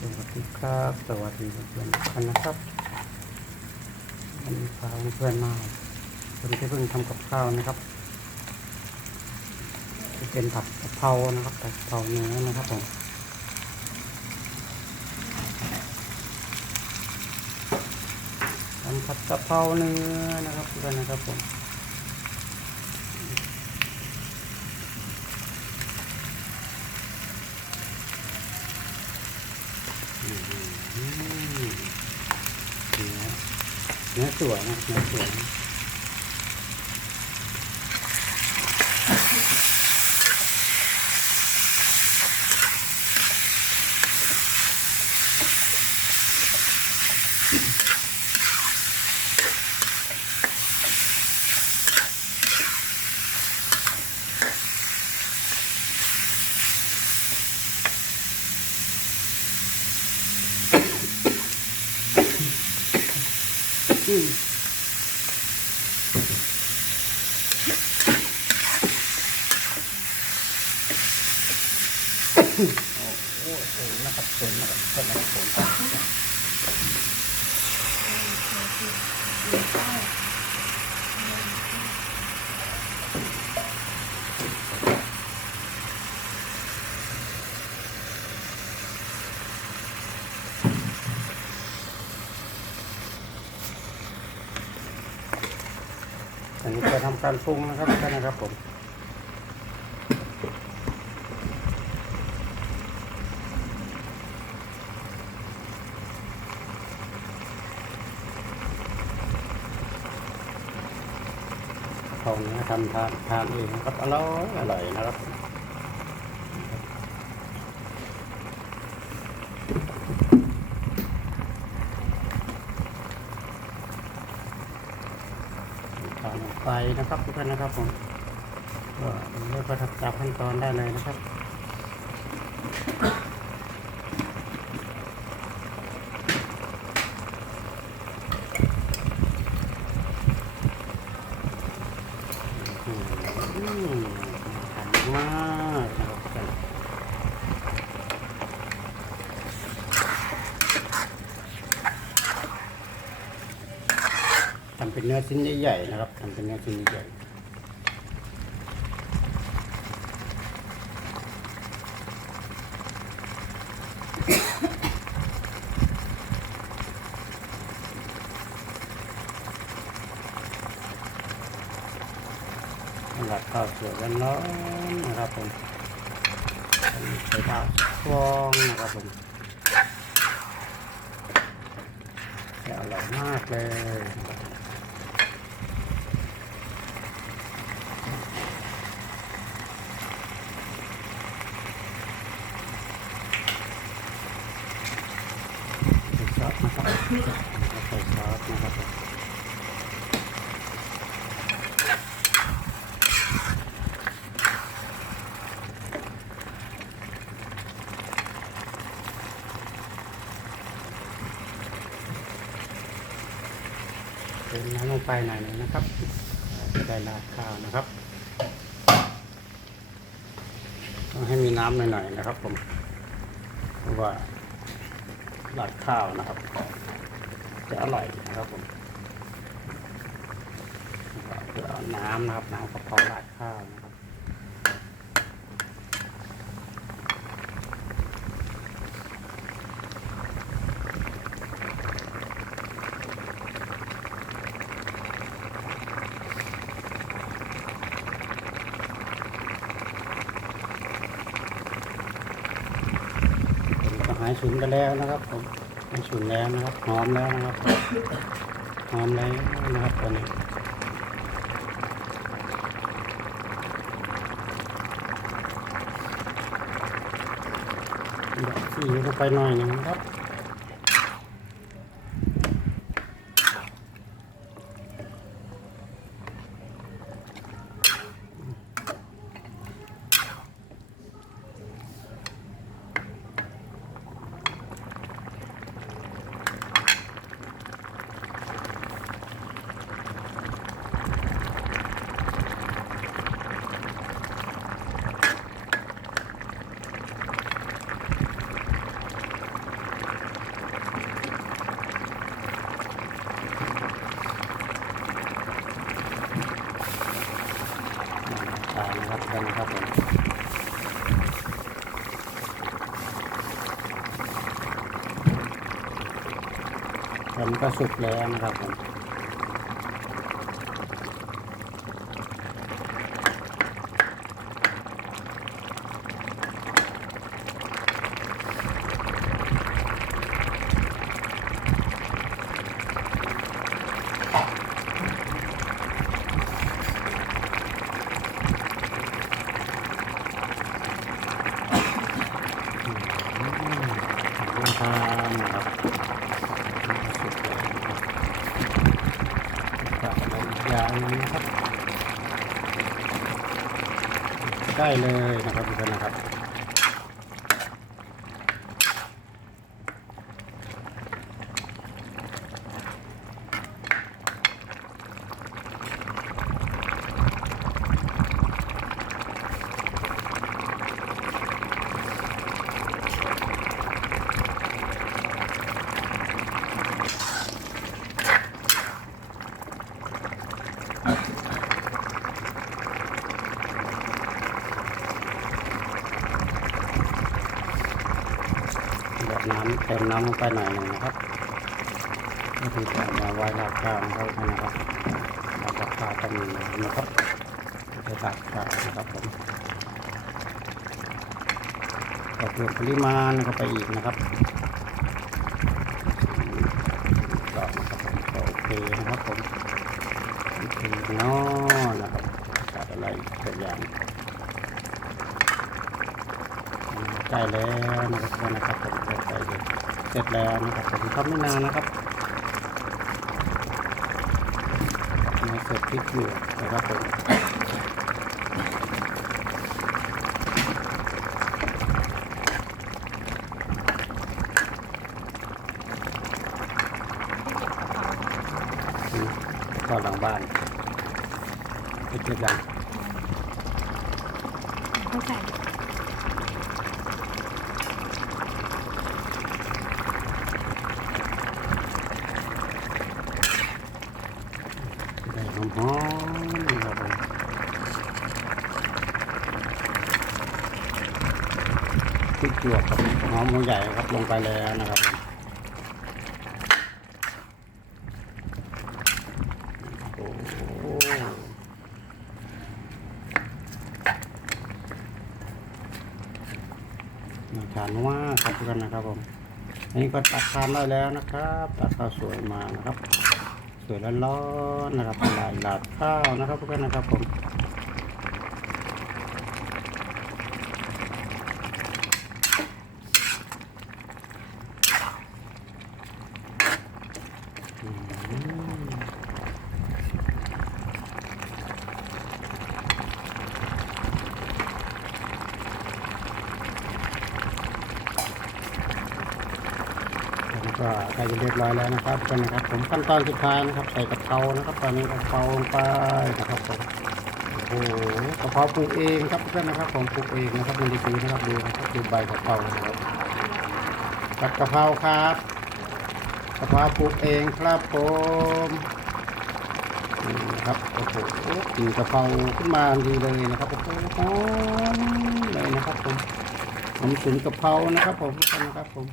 สวัสดีครับ สวัสดีเพื่อนๆทุกท่านนะครับวันนี้พาเพื่อนมาคนที่เพิ่งทำกับข้าวนะครับจะเป็นผัดกะเพรานะครับผัดกะเพราเนื้อนะครับผมทำผัดกะเพราเนื้อนะครับเพื่อนนะครับผม อืมเนื้อเนื้อ สวยนะเนื้อสวยนะอืม โอ้โหสวยนะครับสวยนะครับสวยนะครับผมอันนี้จะทำการปรุงนะครับท่านนะครับผม เขาเนี้ย ทำทานทานเองนะครับอร่อยอร่อยนะครับทานลงไปนะครับทุกท่านนะครับผมก็เลือกประทับจับขั้นตอนได้เลยนะครับ อืมอืมน่าทานมากนะครับท่านทำเป็ นื้อชิ้นใหญ่ๆนะครับทำเป็นเนื้อชิ้นใหญ่ๆหรับข้าวสวยร้อนๆนะครับผมใส่ดาวฟองนะครับผมอร่อยมากเลยใส่ซอสนะครับใส่ซอสนะครับผม เติมน้ำลงไปหน่อยหนึงนะครับจะได้ราดข้าวนะครับต้องให้มีน้ำหน่อยๆนะครับผมเพราะว่าราดข้าวนะครับ จะอร่อยนะครับผมเพื่อเอาน้ำนะครับน้ำกะเพาะราดข้าวนะครับ ฉุนไปแล้วนะครับ ผมมันฉุนแล้วนะครับหอมแล้วนะครับหอมแล้วนะครับตอนนี้เดี๋ยวซีลงไปหน่อยนึงนะครับ แต่มันก็สุกแล้วนะครับผมลงทานนะครับสุกแล้วนะครับกับอะไรอีกอย่างห นึงนะครับ ได้เลยนะครับทุกท่านนะครับ แบบน้ำ เติมน้ำลงไปหน่อยหนึ่งนะครับก็คือจะมาไว้ราดข้าวนะครับนะครับราดข้าวต้องมีน้ำนะครับจะราดข้าวนะครับผมก็เพิ่มปริมาณเข้าไปอีกนะครับก็นะครับผมโอเคนะครับผมโอเคเนาะนะครับขาดอะไรสักอย่างใกล้แล้วนะครับนะครับผมใกล้ ร็จแล้วนะครับผมทำไม่นานนะครับมาเสร็จพริกอยู่นะครับผมก็หลังบ้านไปเก็บยังเข้าใจ ได้หอมๆนะครับผมพริกหย วกกับหอมหัวใหญ่ครับลงไปแล้วนะครับโอ้โหทานมาครับทุกท่านนะครับผมอันนี้ก็ตักทานได้แล้วนะครับตักข้าวสวยมานะครับ สวยร้อนๆนะครับลายหลาดข้าวนะครับทุกท่านนะครับผมอืมผม ก็ใกล้จะเรียบร้อยแล้วนะครับกันนะครับ ผมขั้นตอนสุดท้ายนะครับใส่กระเพรานะครับ ตอนนี้กระเพราลงไปนะครับผมโอ้โหกะเพราปลูกเองครับทุกท่านนะครับผมปลูกเองนะครับมันดีนะครับดูนะครับดูใบกระเพรานะครับผัดกะเพราครับกะเพราปลูกเองครับผมนี่ครับโอ้โหกลิ่นกะเพราขึ้นมาทันทีเลยนะครับโอ้โหหอมเลยนะครับผมผมสูนกระเพรานะครับผมนนะครับผม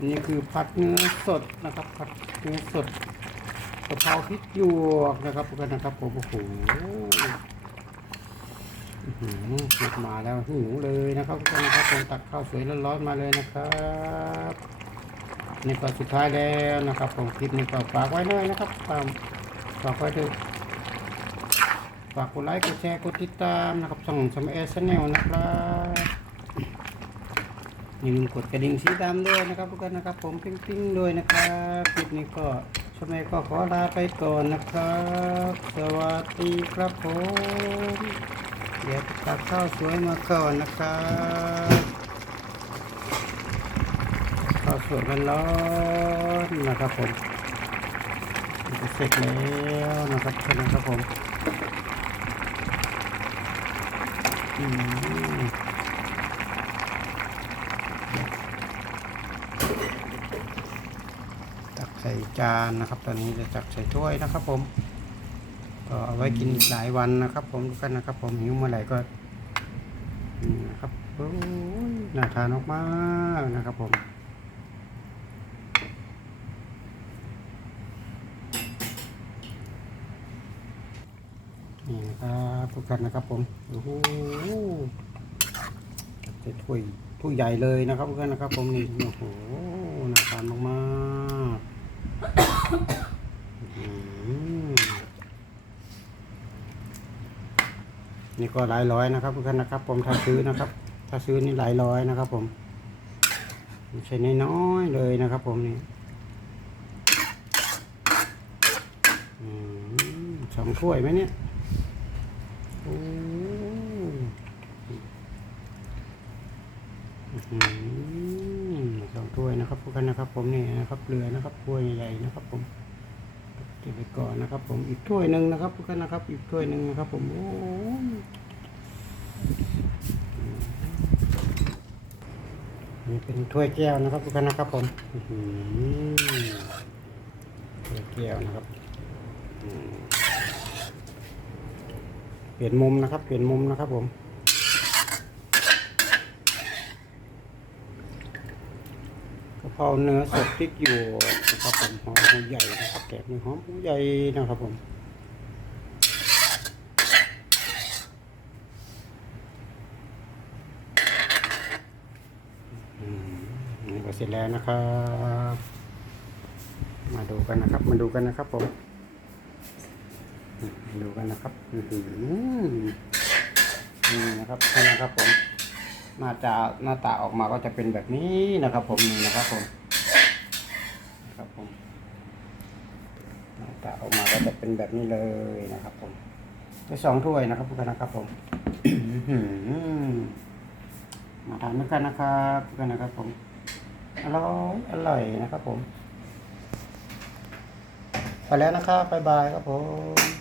นนี้คือผัดเนื้อสดนะครับผัดเนื้อสดกะเพราพริกหยวกนะครับทุกท่านนะครับผมโอ้โหหือหมดมาแล้วหิวเลยนะครับทุกท่านนะครับผมตักข้าวสวยร้อนๆมาเลยนะครับนี่ก็สุดท้ายแล้วนะครับผมคลิปนี้ก็ฝากไว้เลยนะครับฝากฝากไว้ด้วยฝากกดไลค์กดแชร์กดติดตามนะครับช่องสมัยเอสแนลนะครับ อย่าลืมกดกระดิ่งสีดำด้วยนะครับทุกท่านนะครับ ผมปิ้งปิ้งๆด้วยนะครับคลิปนี้ก็ช่วงนี้ก็ขอลาไปก่อนนะครับ สวัสดีครับผม เดี๋ยวตักข้าวสวยมาก่อนนะครับข้าวสวยมันร้อนนะครับผมเสร็จแล้วนะครับทุกท่านนะครับผมอืม ใส่จานนะครับ ตอนนี้จะจักใส่ถ้วยนะครับ ผม ก็เอาไว้กินหลายวันนะครับ ผมทุกท่านนะครับ ผมหิวเมื่อไหร่ก็นะครับโอ้ยน่าทานมากนะครับ ผมนี่นะครับทุกท่านนะครับ ผมโอ้โหจะถ้วยถ้วยใหญ่เลยนะครับเพื่อนนะครับ ผมนี่โอ้โหน่าทานมากๆ นี่ก็หลายร้อยนะครับทุกท่านนะครับ ผมถ้าซื้อนะครับ ถ้าซื้อนี่หลายร้อยนะครับ ผมไม่ใช่น้อยๆเลยนะครับ ผมนี่สองถ้วยไหมเนี่ยโอ้อื้อหือ สองถ้วยนะครับพวกกันนะครับผมนี่นะครับเรือนะครับถ้วยใหญ่ๆนะครับ ผมเก็บไปก่อนนะครับ ผมอีกถ้วยหนึ่งนะครับพวกกันนะครับ อีกถ้วยหนึ่งนะครับ ผมโอ้นี่เป็นถ้วยแก้วนะครับทุกท่านนะครับผมถ้วยแก้วนะครับ เปลี่ยนมุมนะครับ เปลี่ยนมุมนะครับผมกะ เพราเนื้อสดพริกอยู่นะครับผมหอมหัวใหญ่นะครับแกะนี่หอมหัวใหญ่นะครับผมอืมนี่ก็เสร็จแล้วนะครับ มาดูกันนะครับ มาดูกันนะครับผมดูกันนะครับ อื้อหือนี่นะครับนี่นะครับผม หน้าตาหน้าตาออกมาก็จะเป็นแบบนี้นะครับ ผมนี่นะครับผมนะครับผมหน้าตาออกมาก็จะเป็นแบบนี้เลยนะครับ ผมได้สองถ้วยนะครับทุกท่านนะครับ ผมมาทานด้วยกันนะครับด้วยกันนะครับ ผมอร่อยอร่อยนะครับ ผม ไปแล้วนะครับบายบายครับผม